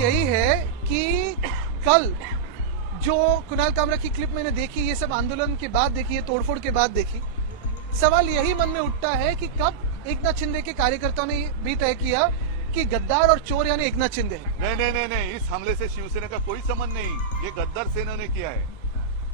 यही है कि कल जो कुणाल कामरा की क्लिप मैंने देखी, ये सब आंदोलन के बाद देखी, ये तोड़फोड़ के बाद देखी, सवाल यही मन में उठता है कि कब एकनाथ शिंदे के कार्यकर्ताओं ने भी तय किया कि गद्दार और चोर यानी एकनाथ शिंदे है। नहीं, इस हमले से शिवसेना का कोई संबंध नहीं, ये गद्दार सेना ने किया है,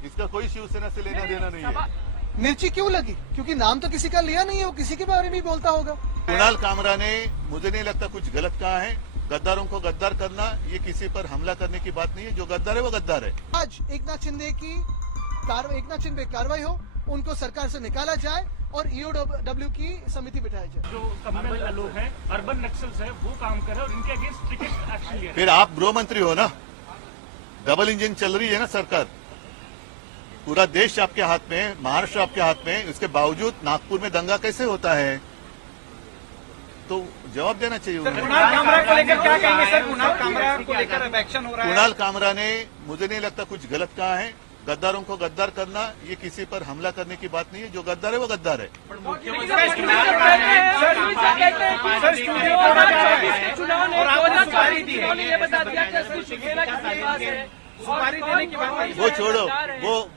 इसका कोई शिवसेना से लेना देना नहीं है। मिर्ची क्यों लगी? क्योंकि नाम तो किसी का लिया नहीं है, वो किसी के बारे में ही बोलता होगा। कुणाल कामरा ने, मुझे नहीं लगता कुछ गलत कहा है। गद्दारों को गद्दार करना ये किसी पर हमला करने की बात नहीं है, जो गद्दार है वो गद्दार है। आज एकनाथ शिंदे कार्रवाई हो, उनको सरकार से निकाला जाए और ईओडब्ल्यू की समिति बिठाई जाए। जो कम्युनल लोग हैं, अर्बन नक्सल्स है, वो काम कर रहे हैं और इनके अगेंस्ट स्ट्रिक्ट एक्शन लिया। फिर आप गृह मंत्री हो ना, डबल इंजन चल रही है ना सरकार, पूरा देश आपके हाथ में है, महाराष्ट्र आपके हाथ में है, उसके बावजूद नागपुर में दंगा कैसे होता है? तो जवाब देना चाहिए उन्हें। कुणाल कामरा को लेकर क्या कहेंगे सर? कुणाल कामरा को लेकर अब एक्शन हो रहा है। कुणाल कामरा ने, मुझे नहीं लगता कुछ गलत कहा है। गद्दारों को गद्दार करना ये किसी पर हमला करने की बात नहीं है, जो गद्दार है वो गद्दार है। वो छोड़ो, वो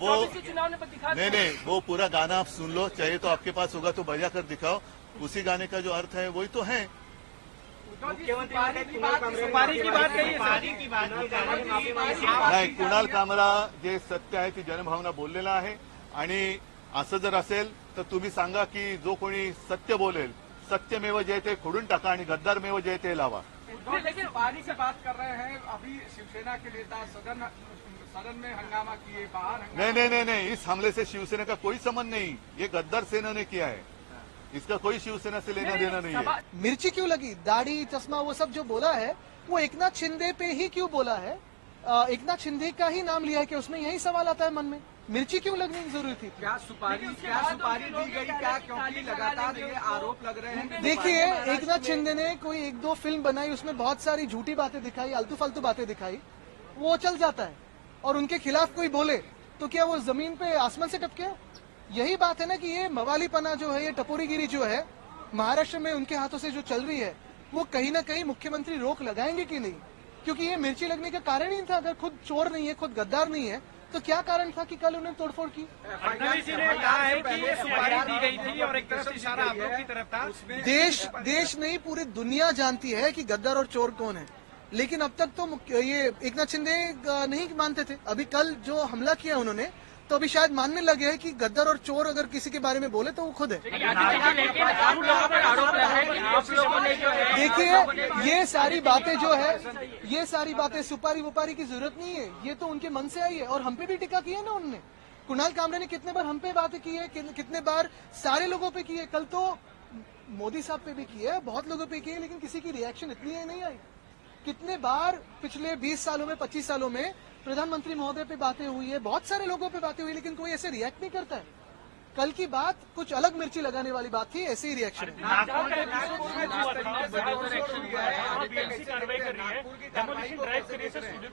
नहीं, वो पूरा गाना आप सुन लो, चाहे तो आपके पास होगा तो बजा कर दिखाओ, उसी गाने का जो अर्थ है वही तो है। नाही, कुणाल कामरा जे सत्य आहे ती जनभावना बोललेला आहे आणि असं जर असेल तर तुम्ही सांगा की जो कोणी सत्य बोलेल, सत्यमेव जयते खोडून टाका आणि गद्दारमेव जयते लावा। पानी की बात कर रहे हैं, अभी शिवसेना के नेता सदन में हंगामा किए, बाहर नहीं, इस हमले से शिवसेना का कोई संबंध नहीं, ये गद्दार सेना ने किया है, इसका कोई शिवसेना से लेना देना नहीं है। मिर्ची क्यों लगी? दाढ़ी, चश्मा, वो सब जो बोला है वो एकनाथ शिंदे पे ही क्यों बोला है? एकनाथ शिंदे का ही नाम लिया है कि उसमें यही सवाल आता है मन में, मिर्ची क्यों लगने की जरूरत थी? क्या सुपारी दी गई क्या? क्योंकि लगातार ये आरोप लग रहे हैं। देखिए, एकनाथ शिंदे ने कोई 1-2 फिल्म बनाई, उसमें बहुत सारी झूठी बातें दिखाई, आलतू फालतू बातें दिखाई, वो चल जाता है। और उनके खिलाफ कोई बोले तो क्या वो जमीन पे आसमान से टपके? यही बात है ना कि ये मवालीपना जो है, ये टपोरीगिरी जो है महाराष्ट्र में उनके हाथों से जो चल रही है, वो कहीं ना कहीं मुख्यमंत्री रोक लगाएंगे कि नहीं? क्योंकि ये मिर्ची लगने का कारण ही था। अगर खुद चोर नहीं है, खुद गद्दार नहीं है, तो क्या कारण था कि कल उन्हें तोड़फोड़ की? फडणवीस जी ने कहा है कि ये सुपारी दी गई थी और एक तरफ से इशारा आप लोग की तरफ था। देश नहीं, पूरी दुनिया जानती है कि गद्दार और चोर कौन है, लेकिन अब तक तो ये एकनाथ शिंदे नहीं मानते थे। अभी कल जो हमला किया उन्होंने, तो अभी शायद मानने लगे हैं कि गद्दार और चोर अगर किसी के बारे में बोले तो वो खुद है। देखिए, ये सारी बातें जो है, ये सारी बातें सुपारी वुपारी की जरूरत नहीं है, ये तो उनके मन से आई है और हम पे भी टिका की है ना उन्होंने। कुणाल कामरा ने कितने बार हम पे बातें की है, कितने बार सारे लोगों पे की है, कल तो मोदी साहब पे भी की है, बहुत लोगों पे की है, लेकिन किसी की रिएक्शन इतनी नहीं आई। कितने बार पिछले 20 सालों में, 25 सालों में प्रधानमंत्री महोदय पे बातें हुई है, बहुत सारे लोगों पे बातें हुई, लेकिन कोई ऐसे रिएक्ट नहीं करता है। कल की बात कुछ अलग मिर्ची लगाने वाली बात थी, ऐसे ही रिएक्शन है।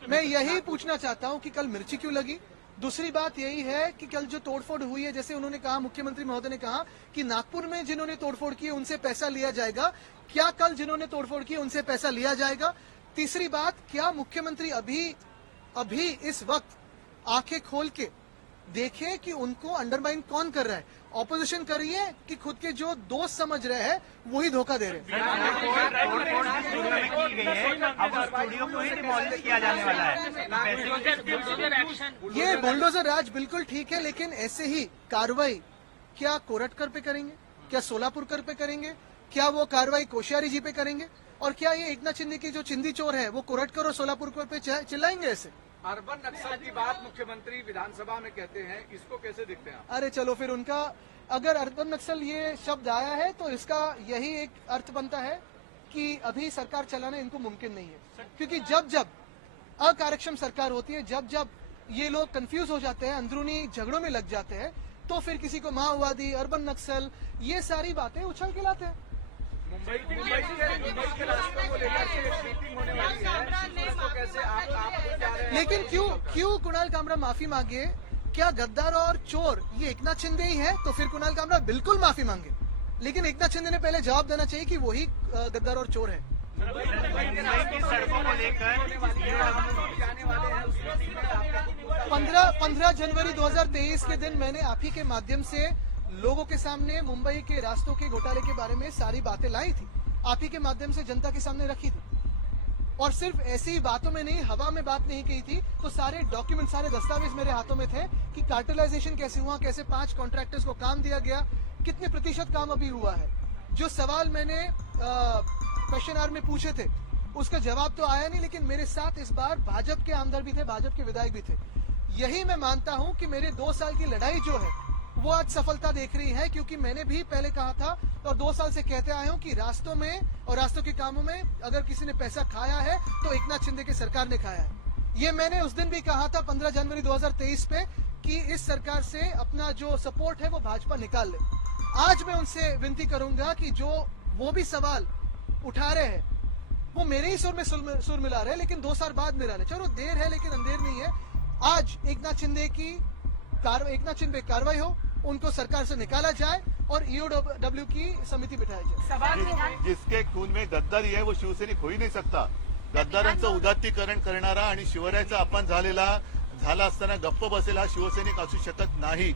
मैं यही पूछना चाहता हूं कि कल मिर्ची क्यों लगी? दूसरी बात यही है कि कल जो तोड़फोड़ हुई है, जैसे उन्होंने कहा, मुख्यमंत्री महोदय ने कहा कि नागपुर में जिन्होंने तोड़फोड़ की उनसे पैसा लिया जाएगा। क्या कल जिन्होंने तोड़फोड़ की उनसे पैसा लिया जाएगा? तीसरी बात, क्या मुख्यमंत्री अभी इस वक्त आंखें खोल के देखें कि उनको अंडरमाइन कौन कर रहा है? ऑपोजिशन कर रही है कि खुद के जो दोस्त समझ रहे हैं वही धोखा दे रहे हैं? ये बुलडोजर राज बिल्कुल ठीक है, लेकिन ऐसे ही कार्रवाई क्या कोरटकर पे करेंगे? क्या सोलापुरकर पे करेंगे? क्या वो कार्रवाई कोश्यारी जी पे करेंगे? और क्या ये एकनाथ शिंदे की जो चिंदी चोर है वो कोरटकर और सोलापुरकर पे चिल्लाएंगे ऐसे? अर्बन नक्सल की बात मुख्यमंत्री विधानसभा में कहते हैं, इसको कैसे देखते हैं आप? अरे चलो फिर, उनका अगर अर्बन नक्सल ये शब्द आया है तो इसका यही एक अर्थ बनता है कि अभी सरकार चलाना इनको मुमकिन नहीं है। क्योंकि जब अकार्यक्षम सरकार होती है, जब ये लोग कंफ्यूज हो जाते हैं, अंदरूनी झगड़ों में लग जाते हैं, तो फिर किसी को माओवादी, अर्बन नक्सल, ये सारी बातें उछल के लाते हैं। मुंबई के रास्तों को लेकर के मीटिंग होने वाली है, उसको कैसे आप लेकिन क्यों कुणाल कामरा माफी मांगे? क्या गद्दार और चोर ये एकनाथ शिंदे ही है? तो फिर कुणाल कामरा बिल्कुल माफी मांगे, लेकिन एकनाथ शिंदे ने पहले जवाब देना चाहिए कि वही गद्दार और चोर है। सड़कों को लेकर आने वाले हैं उसमें आपका कुछ मुद्दा 15 जनवरी 2023 के दिन मैंने आप ही के माध्यम से लोगों के सामने मुंबई के रास्तों के घोटाले के बारे में सारी बातें लाई थी, आप ही के माध्यम से जनता के सामने रखी थी। और सिर्फ ऐसी ही बातों में नहीं, हवा में बात नहीं की थी, तो सारे डॉक्यूमेंट, सारे दस्तावेज मेरे हाथों में थे कि कार्टेलाइजेशन कैसे हुआ, कैसे 5 कॉन्ट्रैक्टर्स को काम दिया गया, कितने प्रतिशत काम अभी हुआ है। जो सवाल मैंने क्वेश्चन आवर में पूछे थे उसका जवाब तो आया नहीं, लेकिन मेरे साथ इस बार भाजपा के आमदार भी थे, भाजपा के विधायक भी थे। यही मैं मानता हूं कि मेरे 2 साल की लड़ाई जो है वो आज सफलता देख रही है, क्योंकि मैंने भी पहले कहा था और 2 साल से कहते आया हूं कि रास्तों में और रास्तों के कामों में अगर किसी ने पैसा खाया है तो एकनाथ शिंदे की सरकार ने खाया है। ये मैंने उस दिन भी कहा था 15 जनवरी 2023 पे कि इस सरकार से अपना जो सपोर्ट है वो भाजपा निकाल ले। आज मैं उनसे विनती करूंगा कि जो वो भी सवाल उठा रहे हैं वो मेरे ही सुर में सुर मिला रहे हैं, लेकिन 2 साल बाद मिला रहे। चलो देर है लेकिन अंधेर नहीं है। आज एकनाथ शिंदे पे कार्रवाई हो, उनको सरकार से निकाला जाए और ईओडब्ल्यू की समिती बिठाई जाए। जिसके खून में गद्दारी आहे वो शिवसैनिक होई नाही सकता। गद्दारांचं उदात्तीकरण करणारा आणि शिवरायाचा अपमान झाला असताना गप्प बसेला हा शिवसैनिक असू शकत नाही।